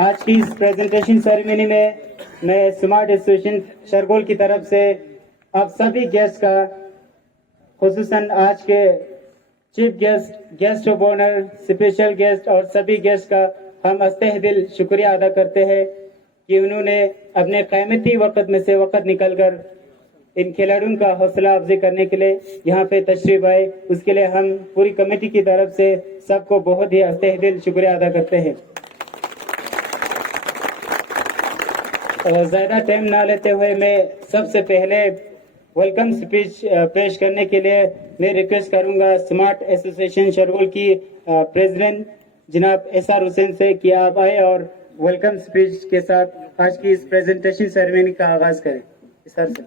आज की इस प्रेजेंटेशन सेरेमनी में मैं स्मार्ट एसोसिएशन शरगोल की तरफ से आप सभी गेस्ट का, खुसूसन आज के chief guest, guest of honour, special guest और सभी गेस्ट का हम तहे दिल शुक्रिया अदा करते हैं कि उन्होंने अपने कीमती वक्त में से वक्त निकलकर इन खिलाड़ियों का हौसला अफजाई करने के लिए यहाँ पे तशरीफ आए। उसके लिए हम पूरी कमेटी की तरफ से सबको बहुत ही तहे दिल शुक्रिया अदा करते हैं। ज्यादा टाइम ना लेते हुए मैं सबसे पहले वेलकम स्पीच पेश करने के लिए मैं रिक्वेस्ट करूंगा स्मार्ट एसोसिएशन शरगोल की प्रेसिडेंट जनाब एसआर हुसैन से कि आप आए और वेलकम स्पीच के साथ आज की इस प्रेजेंटेशन सेरेमनी का आगाज करें। एसआर से।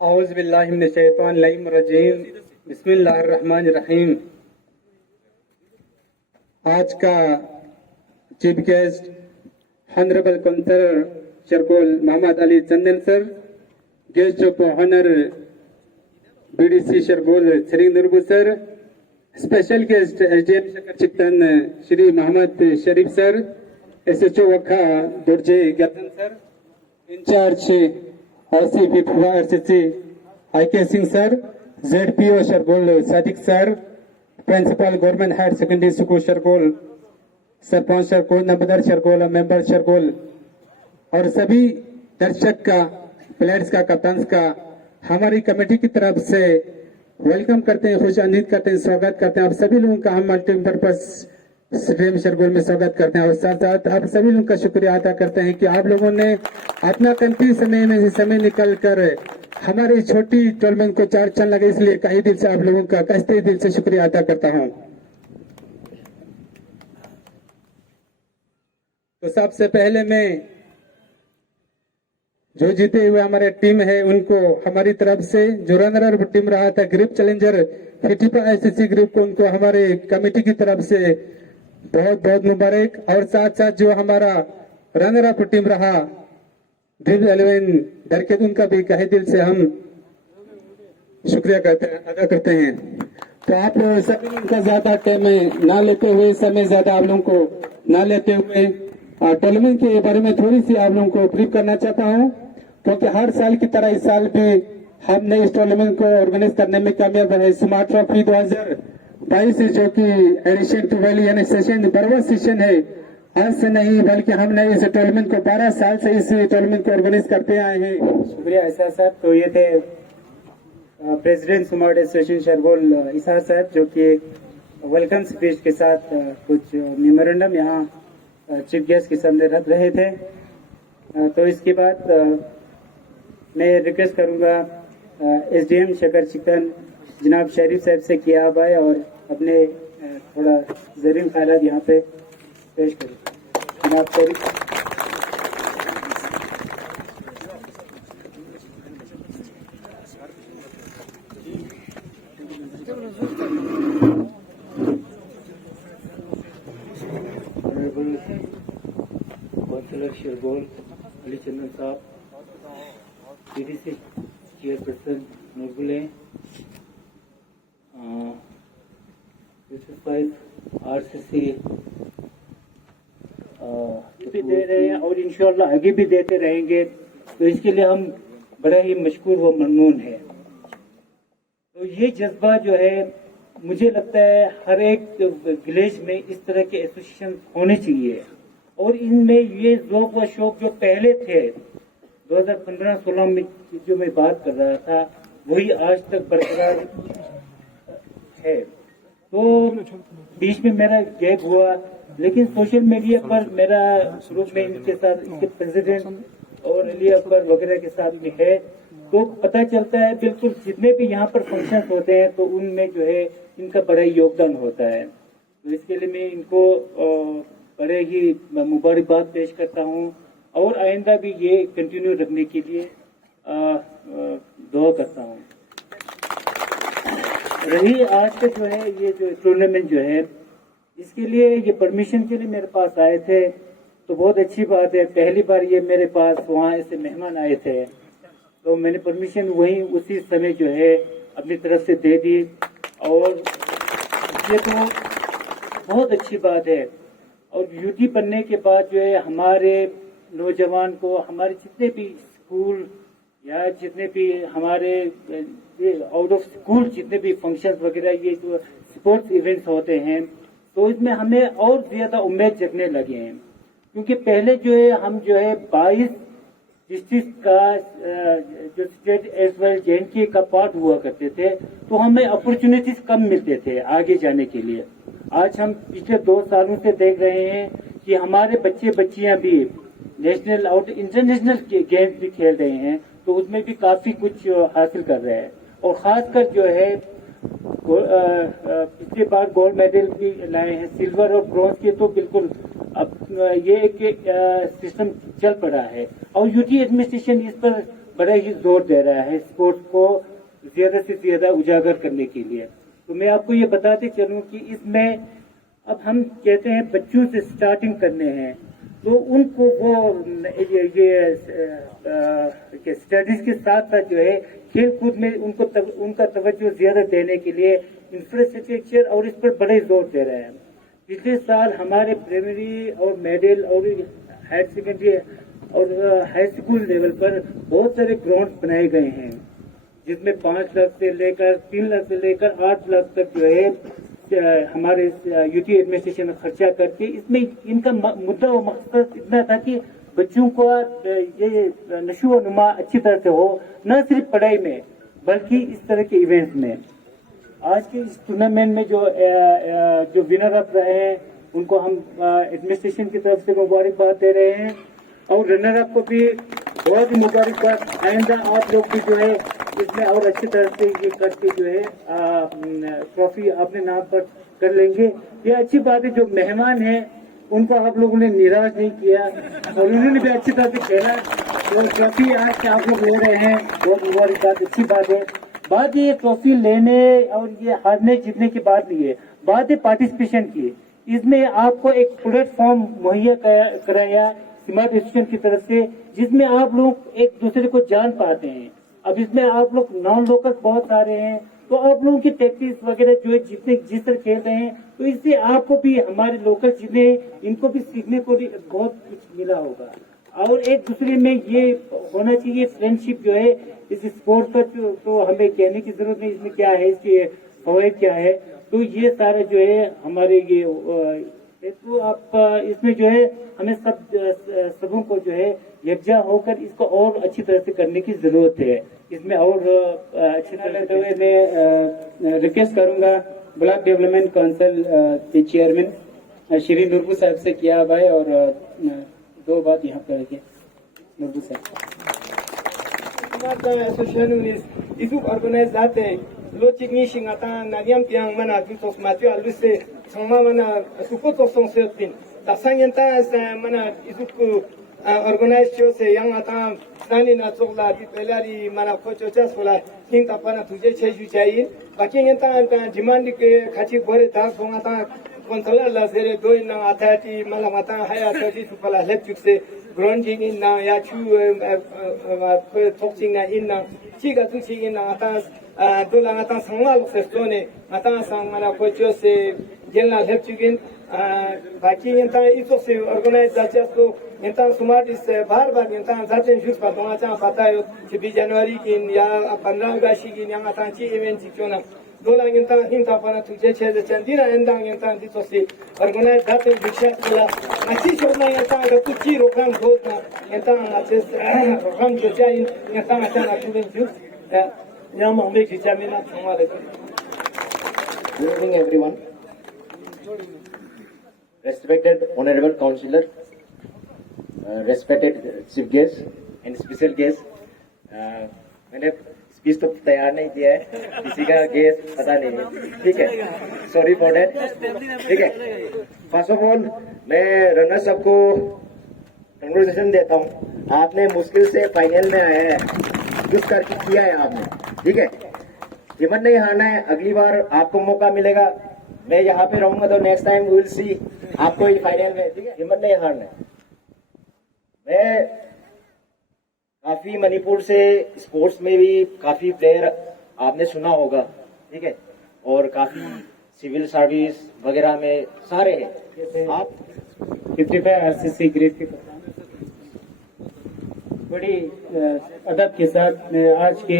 औज़ु बिल्लाहि मिनश शैतानिर रजीम, बिस्मिल्लाहिर रहमानिर रहीम। आज का chief guest honourable councillor Shargole Mohammad Ali Chandan sir, guest of honour BDC Shargole Shri Nurbu sir, special guest SDM Shakar Chiktan Shri Mohammad Sharif sir, SHO Wakha दुर्जे गतन सर, इंचार्ज आरसी फिफा RCC IK Singh sir, ZPO Shargole Sadiq sir, principal government higher secondary school Shargole, sarpanch Shargole, numberdar Shargole, member Shargole और सभी दर्शक का, प्लेयर्स का, कप्तान का हमारी कमेटी की तरफ से वेलकम करते हैं, खुश आमदीद करते हैं, स्वागत करते हैं। आप सभी लोगों का हम मल्टीपर्पज स्टेडियम शरगोल में स्वागत करते हैं और साथ साथ आप सभी लोगों का शुक्रिया अदा करते हैं कि आप लोगों ने अपना कीमती समय में से समय निकल कर हमारी छोटी टूर्नामेंट को चार चांद लगे, इसलिए कई दिल से आप लोगों का कस्ते दिल से शुक्रिया अदा करता हूं। तो सबसे पहले मैं जो जीते हुए हमारे टीम है उनको हमारी तरफ से, जो रनर अप टीम रहा था ग्रुप चैलेंजर 55 आईसीसी ग्रुप को, उनको हमारे कमेटी की तरफ से बहुत बहुत मुबारक। और साथ साथ जो हमारा रनर अप टीम रहा दिल 11 दरकेद, उनका भी कहे दिल से हम शुक्रिया अदा करते हैं। तो आप लोग सभी उनका ज्यादा टाइम ना लेते हुए, समय ज्यादा आप लोगों को ना लेते हुए टूर्नामेंट के बारे में थोड़ी सी आप लोगों को ब्रीफ करना चाहता हूं, क्योंकि हर साल की तरह इस साल भी हमने इस टूर्नामेंट को ऑर्गेनाइज करने में कामयाब रहे। स्मार्ट ट्रॉफी 2022 जो कि एडिशन टू वैली यानी सेशन बरवा सेशन है, आज से नहीं बल्कि हमने इस टूर्नामेंट को 12 साल से इस टूर्नामेंट को ऑर्गेनाइज करते आए हैं। शुक्रिया एसआर साहब। तो ये थे president smart association Shargol SR साहब, जो कि वेलकम स्पीच के साथ कुछ मेमोरेंडम यहाँ चीफ गेस्ट के सामने रख रहे थे। तो इसके बाद मैं रिक्वेस्ट करूंगा एसडीएम शकर चिकन जनाब शरीफ साहब से कि आप आए और अपने थोड़ा जरूरी ख्यालात यहाँ पे पेश करें। जनाब शरीफ। काउंसिलर शरगोल अली चंदन साहब, बीडीसी चेयरपर्सन नूरगुले, आरसीसी भी दे रहे हैं और इंशाल्लाह आगे भी देते रहेंगे, तो इसके लिए हम बड़ा ही मशकूर व ममनून है। तो ये जज्बा जो है, मुझे लगता है हर एक विलेज में इस तरह के एसोसिएशन होने चाहिए और इनमें ये ज़ौक़ व शौक जो पहले थे 2015-16 में जो मैं बात कर रहा था, वही आज तक बरकरार है। तो बीच में मेरा गैप हुआ, लेकिन सोशल मीडिया पर मेरा ग्रुप में इनके साथ, इसके प्रेसिडेंट और अली अकबर वगैरह के साथ में है, तो पता चलता है बिल्कुल जितने भी यहाँ पर फंक्शन होते हैं तो उनमें जो है इनका बड़ा योगदान होता है। तो इसके लिए मैं इनको बड़े ही मुबारकबाद पेश करता हूँ और आइंदा भी ये कंटिन्यू रखने के लिए दुआ करता हूँ। रही आज का जो है ये जो टूर्नामेंट जो है, इसके लिए ये परमिशन के लिए मेरे पास आए थे, तो बहुत अच्छी बात है। पहली बार ये मेरे पास वहाँ ऐसे मेहमान आए थे, तो मैंने परमिशन वहीं उसी समय जो है अपनी तरफ से दे दी और ये तो बहुत अच्छी बात है। और यूटी बनने के बाद जो है हमारे नौजवान को हमारे जितने भी स्कूल या जितने भी हमारे आउट ऑफ स्कूल जितने भी फंक्शंस वगैरह ये जो स्पोर्ट्स इवेंट्स होते हैं तो इसमें हमें और ज्यादा उम्मीद जगने लगे हैं, क्योंकि पहले जो है हम जो है 22 डिस्ट्रिक्ट का जो स्टेट एज वेल JNK का पार्ट हुआ करते थे तो हमें अपॉर्चुनिटीज कम मिलते थे आगे जाने के लिए। आज हम पिछले 2 सालों से देख रहे हैं कि हमारे बच्चे बच्चियां भी नेशनल और इंटरनेशनल गेम्स भी खेल रहे हैं, तो उसमें भी काफी कुछ हासिल कर रहे हैं। और खासकर जो है पिछली बार गोल्ड मेडल भी लाए हैं, सिल्वर और ब्रॉन्ज के तो बिल्कुल अब ये एक सिस्टम चल पड़ा है। और यूटी एडमिनिस्ट्रेशन इस पर बड़ा ही जोर दे रहा है स्पोर्ट्स को ज्यादा से ज्यादा उजागर करने के लिए। तो मैं आपको ये बताते चलूं कि इसमें अब हम कहते हैं बच्चों से स्टार्टिंग करने हैं, तो उनको वो ये स्टडीज के साथ साथ जो है खेल कूद में उनका तवज्जो ज्यादा देने के लिए इंफ्रास्ट्रक्चर और इस पर बड़े जोर दे रहे हैं। पिछले साल हमारे प्राइमरी और मिडिल और हायर सेकेंडरी और हाई स्कूल लेवल पर बहुत सारे ग्राउंड बनाए गए हैं, जिसमें 5 लाख से लेकर 3 लाख से लेकर 8 लाख तक जो है हमारे यूटी एडमिनिस्ट्रेशन में खर्चा करके इसमें इनका मुद्दा और मकसद इतना था कि बच्चों को ये नशो व नुमा अच्छी तरह से हो, न सिर्फ पढ़ाई में बल्कि इस तरह के इवेंट्स में। आज के इस टूर्नामेंट में जो विनर अप रहे हैं उनको हम एडमिनिस्ट्रेशन की तरफ से मुबारकबाद दे रहे हैं, और रनर अप को भी बहुत ही मुबारकबाद। आइंदा आप लोग भी जो है इसमें और अच्छी तरह से ये करके जो है ट्रॉफी अपने नाम पर कर लेंगे। ये अच्छी बात है, जो मेहमान हैं उनको आप लोगों ने निराश नहीं किया और उन्होंने भी अच्छी तरह से खेला, तो ट्रॉफी आज आप लोग ले रहे हैं, बहुत मुबारकबाद, अच्छी बात है। बात ये ट्रॉफी लेने और ये हारने जीतने की बात नहीं है, बात है पार्टिसिपेशन की। इसमें आपको एक प्लेटफॉर्म मुहैया कराया स्मार्ट एजुकेशन की तरफ से, जिसमें आप लोग एक दूसरे को जान पाते हैं। अब इसमें आप लोग नॉन लोकल बहुत सारे हैं, तो आप लोगों की प्रैक्टिस वगैरह जो है जिस तरह खेल रहे हैं, तो इससे आपको भी हमारे लोकल जितने इनको भी सीखने को भी बहुत कुछ मिला होगा। और एक दूसरे में ये होना चाहिए फ्रेंडशिप जो है इस स्पोर्ट का, तो हमें कहने की जरूरत नहीं इसमें क्या है, इसके फवायद क्या है। तो ये सारे जो है हमारे ये तो आप इसमें जो है हमें सबों को जो है यकजा होकर इसको और अच्छी तरह से करने की जरूरत है। इसमें और अच्छी तरह से मैं रिक्वेस्ट करूंगा ब्लॉक डेवलपमेंट काउंसिल के चेयरमैन श्री नूरपुर साहब से किया भाई, और 2 बात यहाँ पर रखिए नूरपुर साहब। Isu organize date lo chigni shingata nagyam tiang mana tu matio aluse soma mana suko to sonsetin ta sangenta mana isu organize cho se yang ata sani na chokla di pelari mana kocho chas bola king ta pana tuje cheju chai baki ngenta demand ke khachi bore ta songa ta controller la sere do in authority mala mata high authority su pala lecture se grunting in na ya chu talking na in na chiga tu chi in na ata do la ata sangal se stone ata sang mana kocho se jelna lecture baki ngenta iso se organize da to ngenta smart is bar ngenta zaten jus pa dona cha pata yo 26 January kin ya 15 August kin yang ata chi event chi chona dola ngenta hinta pana tu je che chandira endang ngenta dito si organize date diksha kala achi chona ngenta ga tu chi rokan dona ngenta aches rokan je chain ngenta ata na tu jus ya mo me chi chamina thoma le. Good evening everyone. Respected honorable councillor, respected chief guest and special guest, मैंने speech तो तैयार नहीं किया है, किसी का guest पता नहीं है, ठीक है, सॉरी फॉर दैट, ठीक है। फर्स्ट ऑफ ऑल मैं रनर सबको कंग्रेचुलेशन देता हूँ, आपने मुश्किल से फाइनल में आया है, कुछ करके किया है आपने, ठीक है। हिम्मत नहीं हारना है, अगली बार आपको मौका मिलेगा, मैं यहाँ पे रहूंगा तो नेक्स्ट टाइम विल सी आपको ही फाइनल में, ठीक है, हिम्मत नहीं हारना है। मैं काफी मणिपुर से स्पोर्ट्स में भी काफी प्लेयर आपने सुना होगा, ठीक है, और काफी सिविल सर्विस वगैरह में सारे हैं। आप 55 आरसीसी ग्रेड के बड़ी अदब के साथ मैं आज के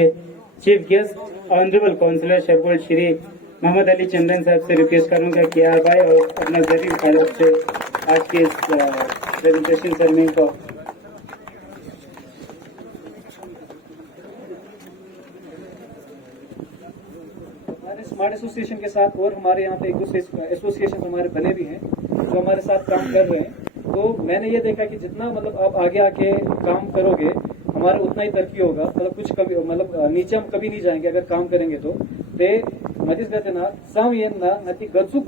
chief guest honourable councillor Shargole Shri Mohammad Ali Chandan साहब से रिक्वेस्ट करूंगा कि आप आए और अपना जरूर तारुफ से आज के इस प्रेजेंटेशन सेरेमनी को हमारे स्मार्ट एसोसिएशन के साथ और हमारे यहाँ पे एक दूसरे एसोसिएशन हमारे बने भी हैं जो हमारे साथ काम कर रहे हैं। तो मैंने ये देखा कि जितना मतलब आप आगे आके काम करोगे हमारा उतना ही तरक्की होगा। मतलब कुछ कभी मतलब नीचे हम कभी नहीं जाएंगे अगर काम करेंगे तो ते मधीच कहते ना साम ये ना नती गचुक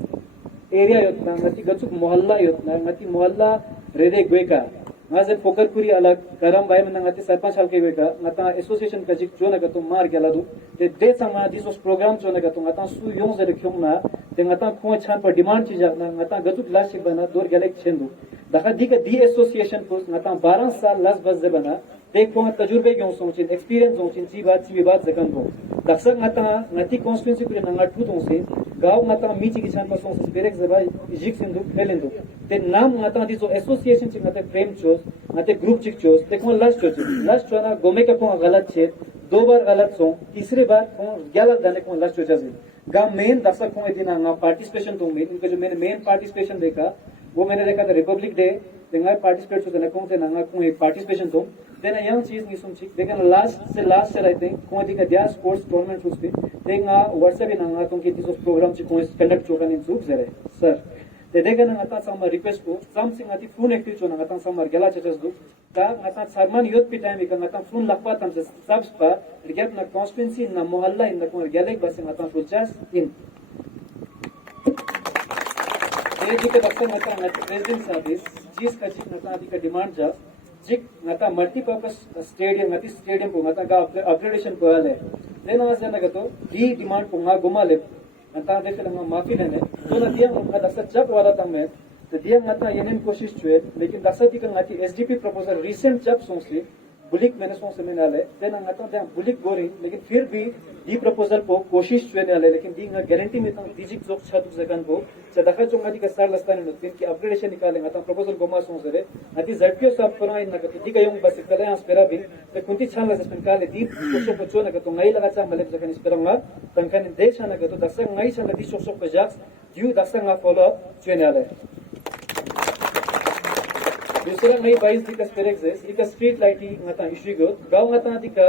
एरिया योतना नती गचुक मोहल्ला योतना नती मोहल्ला रेदे गोयका माझे पोकरपुरी अलग करम बाय मन ngati सरपंच हलके वेका ngata एसोसिएशन का जिक जो नगा तो मार गेला दु ते दे समा दिस प्रोग्राम जो नगा तो ngata सु यों जरे ख्योंगना ते ngata खो छान पर डिमांड चीज ngata गतुक लास्ट बना दोर गेलेक छेंदु दखा दी का दी एसोसिएशन को ngata 12 साल लास्ट बस बना देख को तजुर्बे क्यों सोचिन एक्सपीरियंस सोचिन ची बात जकन को दक्षक ngata ngati कॉन्स्टिट्यूएंसी को नंगा टू तो से गांव ngata मीची की छान पर सोच बेरेक जबा जिक सिंधु खेलेंदु ते नाम ngata दी जो एसोसिएशन ची ngata फ्रेम चोस ngate ग्रुप चिक चोस ते को लास्ट वाला गोमे के को गलत छे दो बार गलत सो तीसरी बार को गलत जाने को लास्ट चोचा से गा मेन दक्षक को दिन ना पार्टिसिपेशन तो में इनका जो मैंने मेन पार्टिसिपेशन देखा वो मैंने देखा था रिपब्लिक डे देंगा पार्टिसिपेट होते ना कौन से ना को पार्टिसिपेशन तो देना यंग चीज नहीं सुन छिक लेकिन लास्ट से रहते हैं को दिखा दिया स्पोर्ट्स टूर्नामेंट उसपे देंगा व्हाट्सएप ना तो कि दिस प्रोग्राम ची को कंडक्ट चोका नहीं सुख जरे सर ते देखा ना आता सम रिक्वेस्ट को समथिंग आती फोन एक्टिव चोना आता सम गेला चचस दु ता आता सरमान युद्ध पे टाइम का आता फोन लगवा तम से सब पर रिगेट ना कॉन्स्टिट्यूएंसी ना मोहल्ला इन को गेले बस आता फुलचास इन ये जो के बक्सा आता ना प्रेसिडेंट सर्विस जिस का जिक ना आदि का डिमांड जा जिक ना मल्टीपर्पस स्टेडियम नती स्टेडियम को ना का अपग्रेडेशन को है देना आज ना तो दी डिमांड को ना गुमा ले अंता देखे लंगा माफी लेने तो ना दिया उनका दस्ता जब वाला था मैं तो दिया ngata येनेन कोशिश छुए लेकिन दस्ता दी का ngati एसडीपी प्रपोजल रिसेंट जब सोचली बुलिक मैंने सोच में नाले देना ngata दे बुलिक गोरी लेकिन फिर भी दी प्रपोजल को कोशिश छुए नाले लेकिन दी गारंटी में तो दीजिक जोक छत जगन को चदखा जो ngati का स्टार लस्ता ने नतिन की अपग्रेडेशन निकाले ngata प्रपोजल को मा सोच रे ngati जटपियो सब करो इन नका दी का यों बस कले आस्पेरा भी ते कुंती छान लस निकाले दी सोचो को चो नका तो ngai लगा चा मले जगन स्पेरा मा तंखन देश नका तो दसा ngai छन दी सोचो को जाक्स दु दसा nga फॉलो अप छुए नाले दूसरा नई 22 दी का स्पेरेक्स है दी का स्ट्रीट लाइटिंग ngata इश्यू गो गांव ngata दी का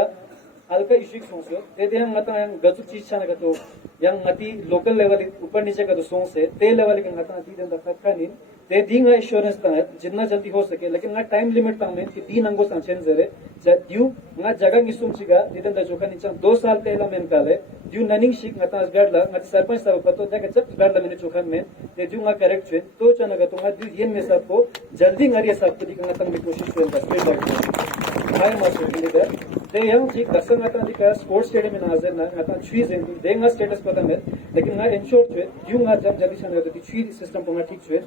हल्का इश्यू सोचो ते दे ngata yang गजु चीज छन का तो yang ngati लोकल लेवल ऊपर नीचे का तो सोच है ते लेवल के ngata दी दन दखत का नी ते दींगा इंश्योरेंस ता जितना जल्दी हो सके लेकिन ना टाइम लिमिट ता में कि 3 अंगो सांचेन जरे ड्यू ना जगह निसुम चिगा दिदन द जोका नीचा 2 साल पहला मेन काले ड्यू ननिंग शिक ngata असगडला ngati सरपंच साहब पतो देख जब गडला मैंने चोखा में ते ड्यू ना करेक्ट छे तो चनगा तो ड्यू ये में सब को जल्दी ngari सब को दिखा ngata में कोशिश कर बस पे हाय मास्टर लीडर ते यंग चिक दसन ngata दिका स्पोर्ट्स स्टेडियम में हाजिर ना ngata छुई जेन देंगा स्टेटस पता में लेकिन ना इंश्योर छे ड्यू ना जब जल्दी छन तो छुई सिस्टम को ठीक छे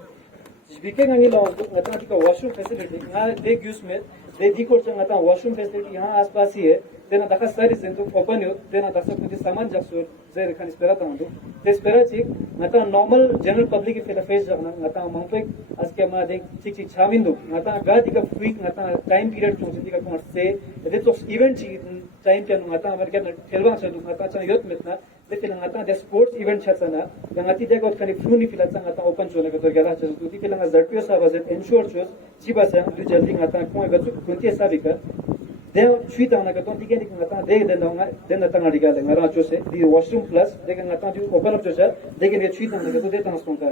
जिसके नंगी लाओ तो ngata दिका वॉशरूम फैसिलिटी ना दे यूज में दे दी को ngata वॉशरूम फैसिलिटी यहां आसपास ही है तेना दखा सारी सेंटू ओपन हो तेना दखा कुछ सामान जक्सोर जे रखन स्पेरा तांदो ते स्पेरा चिक ngata नॉर्मल जनरल पब्लिक के फेस जगना ngata मंपे आज के मा देख चिक चिक छामिंदो ngata गा दिका क्विक ngata टाइम पीरियड तो दिका कोन से दे तो इवेंट ची टाइम के ngata अमेर के खेलवा से ngata चा योत मेतना लेकिन ngata दे स्पोर्ट्स इवेंट छसना ngati देखो कनी फ्लू नि फिला ngata ओपन चोले को तो गेला छ तु ती लंगा जटपियो सा बजेट इंश्योर छोस जीबा से जल्दी ngata कोई गचु कुंती साबिका दे छुईता ना तो दिके निक ngata दे देना तना दिगाले ngara chose दी वॉशरूम प्लस देके ngata दी ओपन अप chose देके ने छुईता ना तो देता हूं का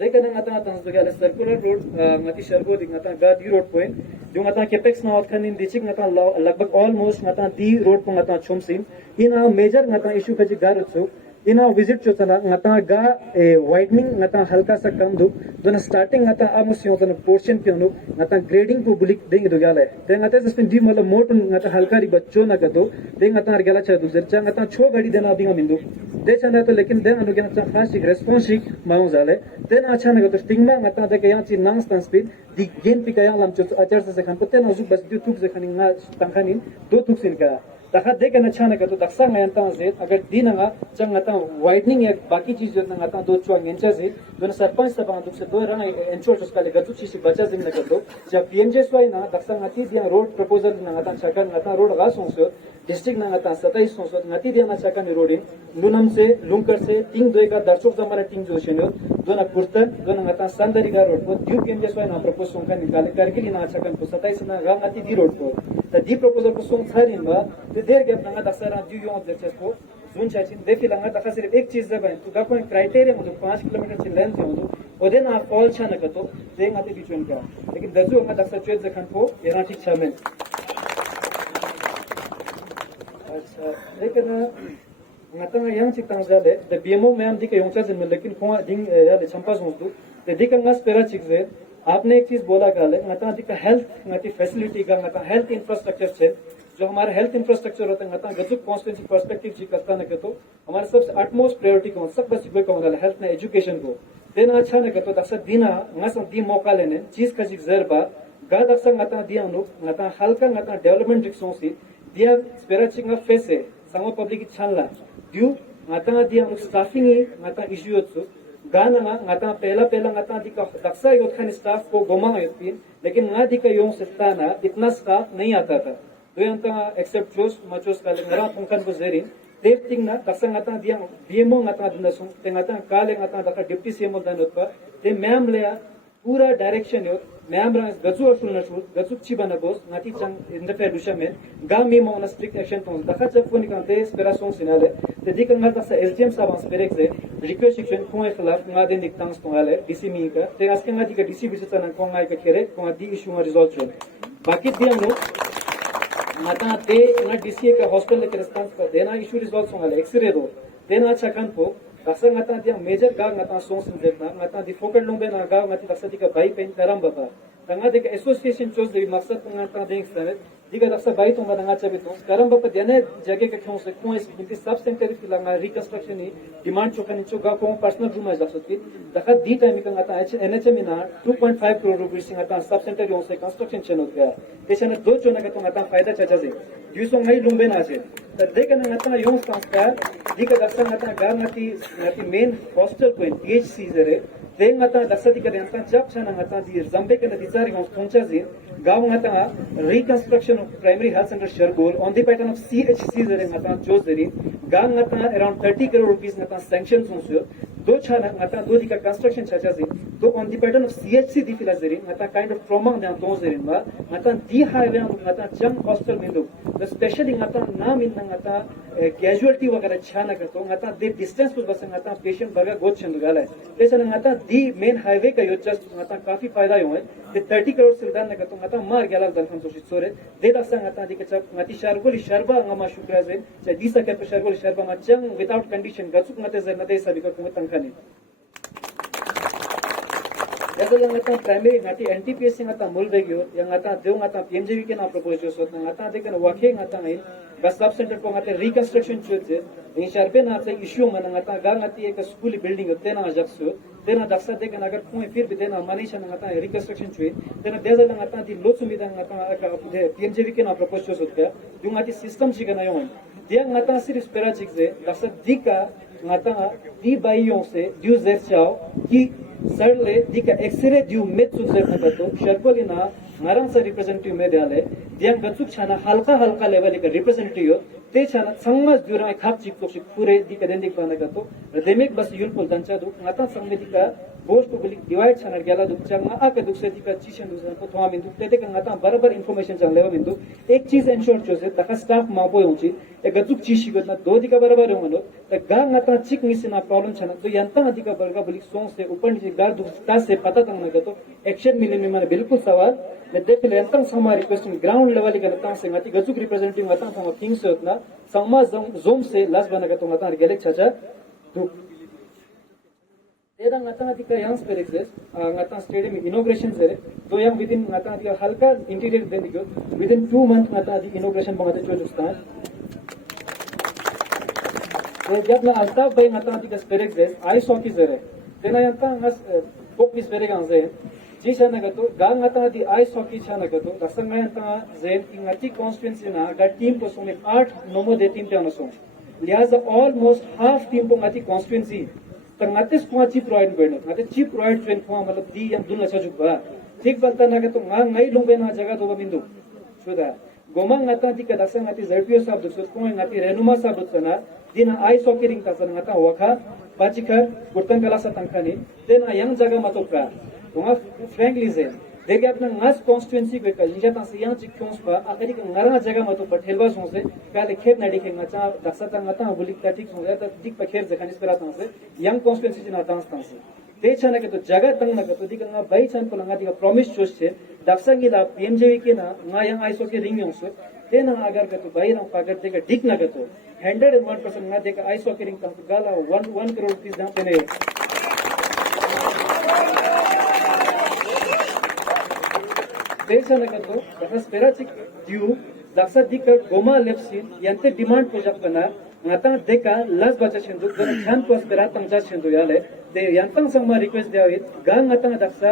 देके ना ngata ता दिगाले सर्कुलर रोड ngati शर्गो दी ngata गा दी रोड पॉइंट जो ngata कैपेक्स ना खन इन दिचिक ngata लगभग ऑलमोस्ट ngata दी रोड को ngata छोमसिम in major ngata issue खजी Garu ina visit chotana ngata ga widening ngata halka sa kam du dona starting ngata amusyon dona portion pe anu ngata grading ko bulik ding do gala te ngata spend di mala mot ngata halka ri bachcho na gato de ngata ar gala cha du zer cha ngata cho gadi dena dinga mindu de chana to lekin de anu ngata fast response maung zale de na acha na gato stigma ngata de ke yang chi nang stan speed di gen pi kaya lam cho achar sa kan pote na zu bas du tuk ze khaning na tangkhanin do tuk sin ka दखा देख न अच्छा न तो Daksha nganta से अगर दिन nga चंग ngata widening एक बाकी चीज जो ngata दो चुआ ngencha से दोन सरपंच सभा दुख से दो रंग एंचोर उसका ले गतु चीज बचा जिंग न तो जब पीएमजेएसवाई ना दक्सा ngati दिया रोड प्रपोजल ngata चकर ngata रोड गा सोंसो डिस्ट्रिक्ट ngata 27 सोंसो ngati दिया ना चकर रोडिंग लुनम से लुंकर से टिंग दो का दर्शक जमारा टिंग जो शेनो दोन कुर्तन दोन ngata संदरी का रोड को ड्यू पीएमजेएसवाई ना प्रपोज सोंका निकाले करगिल ना चकर को 27 ना गा ngati दी रोड को द दी प्रपोजल को सोंग छरिन बा ते देर गैप ना दक्सा ड्यू यो ऑब्जेक्ट्स को जोन चाचिन देखि लंगा दखा सिर्फ एक चीज जब है तो दा कोई क्राइटेरिया मतलब 5 किलोमीटर से लेंथ है तो ओदे ना फॉल छन कतो देंग आते बिचन का लेकिन दजो हम दक्सा चेत जखन को एना ठीक छमेन अच्छा लेकिन ngata yang चिकता जाले द बीएमओ मैम दी के योंचा जिन लेकिन को दिंग याले चंपा सोंतु ते दी का स्पेरा चिक्से आपने एक चीज बोला गाले ngata दी का हेल्थ ngati फैसिलिटी का ngata हेल्थ इंफ्रास्ट्रक्चर से जो हमारा हेल्थ इंफ्रास्ट्रक्चर होता है ngata गजुक कॉन्स्टिट्यूएंसी पर्सपेक्टिव जी करता न के तो हमारे सबसे अटमोस्ट प्रायोरिटी कौन सब बस कोई कौन हेल्थ ने एजुकेशन को देना अच्छा न के तो दक्सा दिना ngasa दी मौका लेने चीज का जिक जरबा गा दक्सा ngata दिया नु ngata हल्का ngata डेवलपमेंट रिसोर्स दिया स्पेरा चिंगा facie samo public chanla due ngata dia anu staffing ngata issue yotsu gana ngata pela ngata di का दक्सा योत खान स्टाफ को गोमा योती लेकिन ना दी का यों सत्ताना इतना स्टाफ नहीं आता था तो यंता एक्सेप्ट जोस मचोस का लेंगरा पंकन को जेरिन देव थिंग ना Daksha ngata dia BMO ngata दनसु ते ngata काले ngata दका डिप्टी सीएमओ दनोत पर ते मैम ले पूरा डायरेक्शन योत मैम रंग गजु अशुल नशुल गजु ची बना बोस ngati chang इंटरफेयर दुशा में गामी मो ना स्ट्रिक्ट एक्शन तो दका जब को निकालते स्पेरासों सिनाले ते दी का ngata सा एसडीएम साहब स्पेरेक से रिक्वेस्ट सेक्शन को खिलाफ ngade निकतांस तो वाले डीसी मी का ते आज के ngati का डीसी विजिट तना को ngai का खेरे को दी इशू में रिजॉल्व छो बाकी दिया नो ngata ते ना डीसी का हॉस्टल के रिस्पांस पर देना इशू रिजॉल्व हो वाले एक्सरे दो देना अच्छा कान को दक्सा ngata dia मेजर गा ngata सोंस देखना ngata दी फोकट लोंबे ना गा ngati दक्सा दी का भाई पेन करम बाबा तंगा दे एसोसिएशन चोज दे मकसद ngata देख सवे दिगा दक्सा भाई तो ngata चाबे तो करम बाबा देने जगह के क्यों से कोई इनकी सब सेंटर की लंगा रिकंस्ट्रक्शन ही डिमांड चोकन चो गा को पर्सनल रूम है दक्सा की दखा दी टाइम का ngata एनएचएम ना 2.5 करोड़ रुपए से ngata सब सेंटर यो से कंस्ट्रक्शन चन हो गया देशन दो चोना का तो ngata फायदा चाचा से दिसो ngai लुंबे ना से त देखन ngata यो संस्कार दिगा दक्सा ngata गा ngati मेन हॉस्टल को पीएचसी जरे देंग ngata दक्सा दी का अंता जब छना ngata दी जंबे के नदिचारी हों पहुंचा जी गांव ngata reconstruction of primary health centre Shargole on the pattern of CHC जरे ngata जोज दरी गांव ngata around 30 crore rupees ngata sanction होंसो दो छना ngata दो दी का कंस्ट्रक्शन चाचा जी तो on the pattern of CHC दी फिला जरी ngata काइंड ऑफ ट्रॉमा ने तो जरी मा ngata दी हाईवे ngata जंग हॉस्टल में दो द स्पेशली ngata नाम इन ngata कैजुअलिटी वगैरह छाना करतो ngata दे डिस्टेंस को बस ngata पेशेंट बगा गोच छन गाला है जैसे ngata दी मेन हाईवे का यो जस्ट ngata काफी फायदा यो है ते 30 करोड़ से दान करतो ngata मार गेला दलखन तो सोरे दे दक्सा ngata दी के चप ngati शारगोली शरबा ngama शुक्राजे चे दी सके पे शारगोली शरबा मा चंग विदाउट कंडीशन गचुक ngate जर नते सभी को तंखनी जैसे ngata primary ngati NTPS ngata मूल वेगियो yang ngata देव ngata पीएमजेवी के ना प्रपोज जो सोत ngata दे कन वाखे ngata नहीं बस सब सेंटर को ngata रिकंस्ट्रक्शन चोचे इन शर्बे ना से इशू मन ngata गा ngati एक स्कूल बिल्डिंग तेना जक्सो तेना दक्सा दे कन अगर कोई फिर भी देना मनीषा ngata रिकंस्ट्रक्शन चोए तेना देजा ngata दी लो सुविधा ngata पीएमजेवी के ना प्रपोज जो सोत का जो ngati सिस्टम छि गना यो दिया ngata सिर्फ पेरा चिक से दक्सा दी का ngata दी बाइयों से ड्यू जेर चाओ कि सरले दिका x ray due met Suse फटतो शर्कोलिना Marang सा रिप्रेजेंटेटिव में डाले दियांग गचुक छाना हल्का हल्का लेवल का रिप्रेजेंटेटिव ते छाना संगमस जुरा खाप चिक तो पूरे दिका देंदिक पाना का तो रेमेक बस यूलफुल दंचा दु ngata संगे दिका बोस्ट को बिलिक डिवाइड छाना गेला दु चंगा आ के दुख से दिका चीशन दु को थवा मिंदु ते का ngata बराबर इंफॉर्मेशन चंग लेवा मिंदु एक चीज एंश्योर चोसे तका स्टाफ मापो होची ए गचुक चीशी गतना दो दिका बराबर होनो त गा ngata चिक मिसिना प्रॉब्लम छाना तो यंता दिका बरगा बिलिक सोंग से ऊपर नीचे गार दुखता से पता तंग न तो एक्शन मिले में माने बिल्कुल सवाल मैं देख ले अंतर समा रिक्वेस्ट ग्राउंड लेवल का नता से ngati गचुक रिप्रेजेंटेटिव ngata समा किंग से उतना समा जोम से लास्ट बना का तो ngata गेलेक छाचा दुख तेरा ngata दिका यंग्स पर एक्सेस ngata स्टेडियम इनॉग्रेशन से तो यंग विद इन ngata दिका हल्का इंटीरियर दे दियो विद इन 2 मंथ ngata दी इनॉग्रेशन बंगाते चोजुस्तान तो जब ना अल्ताफ भाई ngata दिका स्पेरेक्स आई हॉकी जरे तेना यंता ngas pop is very ganze जी छानगतो गांग आता दी आइस हॉकी छानगतो दसंग में आता जेन इंगती कॉन्स्टिट्यूंसी ना गा टीम को सोमे 8 नोमो दे टीम पे आनसो लिहाजा ऑलमोस्ट हाफ टीम को ngati कॉन्स्टिट्यूंसी पर ngati स्क्वा चीप प्रोवाइड बेनो ngati चीप प्रोवाइड ट्रेन को मतलब दी यम दुन लसा जुबा ठीक बनता ना तो ngang ngai lungbe ना जगह दो बिंदु सुदा गोमंग आता दी का दसंग ngati जर्पियो साहब दुसो को ngati रेनुमा साहब दुसना दिन आइस हॉकी रिंग का सन ngata वखा बाचिकर गुर्तन कला सा तंखानी देन यंग जगह मतोका वहाँ फ्रैंकली से देखिए अपना नस कॉन्स्टिट्यूंसी को का जिजा तासे यहाँ चिक्कोंस पर आखिरी का नरा जगह मतो पठेलवा सोसे पहले खेत नडी के नचा दक्सा ता ngata बुलिक ता ठीक सोया ता दिक पखेर जखान इस पर से यंग कॉन्स्टिट्यूंसी जना डांस तासे ते छने के तो जगह तंग न तो दिक ना बाई छन को लंगा दिक प्रॉमिस चोस छे दक्सा गिला पीएमजेवी के ना nga yang आइसो के रिंग योस ते ना अगर के तो बाई ना पाकर ते का दिक न के तो 101% ना दे का आइसो के रिंग का गाला 1 करोड़ रुपीस दाम पे ने देशा नगतो दखस पेराचिक दिउ दक्सा दिक गोमा लेप्सिन यंते डिमांड प्रोजेक्ट बना ngata deka las bacha chendu don chan ko spera tangja chendu yale de yantang sangma request deawit gang ngata daksa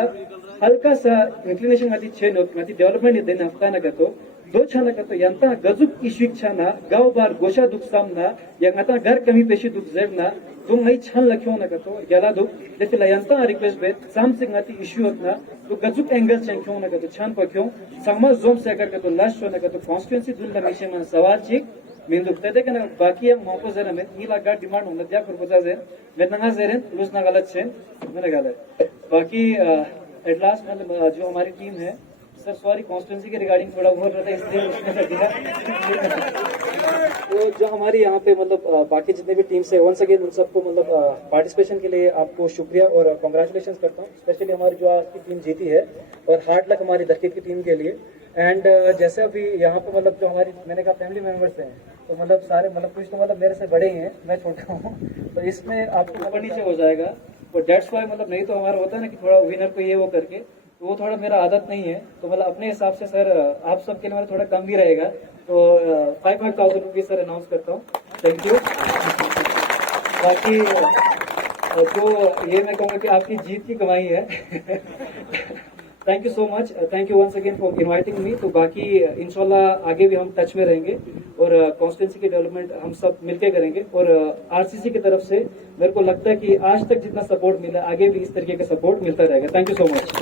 halka sa inclination ngati cheno ngati development den hafta nagato दो छाना का तो यंता गजुक इश्विक छाना गाँव बार गोशा दुख सामना यंता घर कमी पेशी दुख जरना तुम नहीं छान लख्यो ना का तो याला दुख लेकिन यंता रिक्वेस्ट बेत साम से ngati इश्यू होतना तो गजुक एंगल चेंक्यो ना का तो छान पक्यो संगमा जोम से अगर का तो लास्ट होना का तो कॉन्स्टिट्यूंसी दुल लमेशे मन सवाल चिक min dukte de kana baki yang mau zera met ni laga demand hona dia kurboza zen met nanga zeren lus na galat chen मैंने galat बाकी एट लास्ट मतलब जो हमारी टीम है सर सॉरी कॉन्स्टिट्यूंसी के रिगार्डिंग थोड़ा बोल रहा था इसलिए उसमें से दिखा तो जो हमारी यहाँ पे मतलब बाकी जितने भी टीम्स है वंस अगेन उन सबको मतलब पार्टिसिपेशन के लिए आपको शुक्रिया और कॉन्ग्रेचुलेशन करता हूँ स्पेशली हमारी जो आज की टीम जीती है और हार्ड लक हमारी दरकेत की टीम के लिए एंड जैसे अभी यहाँ पे मतलब जो हमारी मैंने कहा फैमिली मेंबर्स हैं तो मतलब सारे मतलब कुछ तो मतलब मेरे से बड़े ही हैं मैं छोटा हूँ तो इसमें आपको ऊपर नीचे हो जाएगा और डेट्स वाई मतलब नहीं तो हमारा होता है ना कि थोड़ा विनर को ये वो करके तो वो थोड़ा मेरा आदत नहीं है तो मतलब अपने हिसाब से सर आप सबके लिए मेरा थोड़ा कम भी रहेगा तो 5,000 रुपीज सर अनाउंस करता हूँ थैंक यू बाकी तो ये मैं कहूँगा कि आपकी जीत की कमाई है thank you so much thank you once again for inviting me तो बाकी इंशाल्लाह आगे भी हम टच में रहेंगे और कॉन्स्टिट्यूंसी की डेवलपमेंट हम सब मिलकर करेंगे और आरसीसी की तरफ से मेरे को लगता है कि आज तक जितना सपोर्ट मिला आगे भी इस तरीके का सपोर्ट मिलता रहेगा थैंक यू सो मच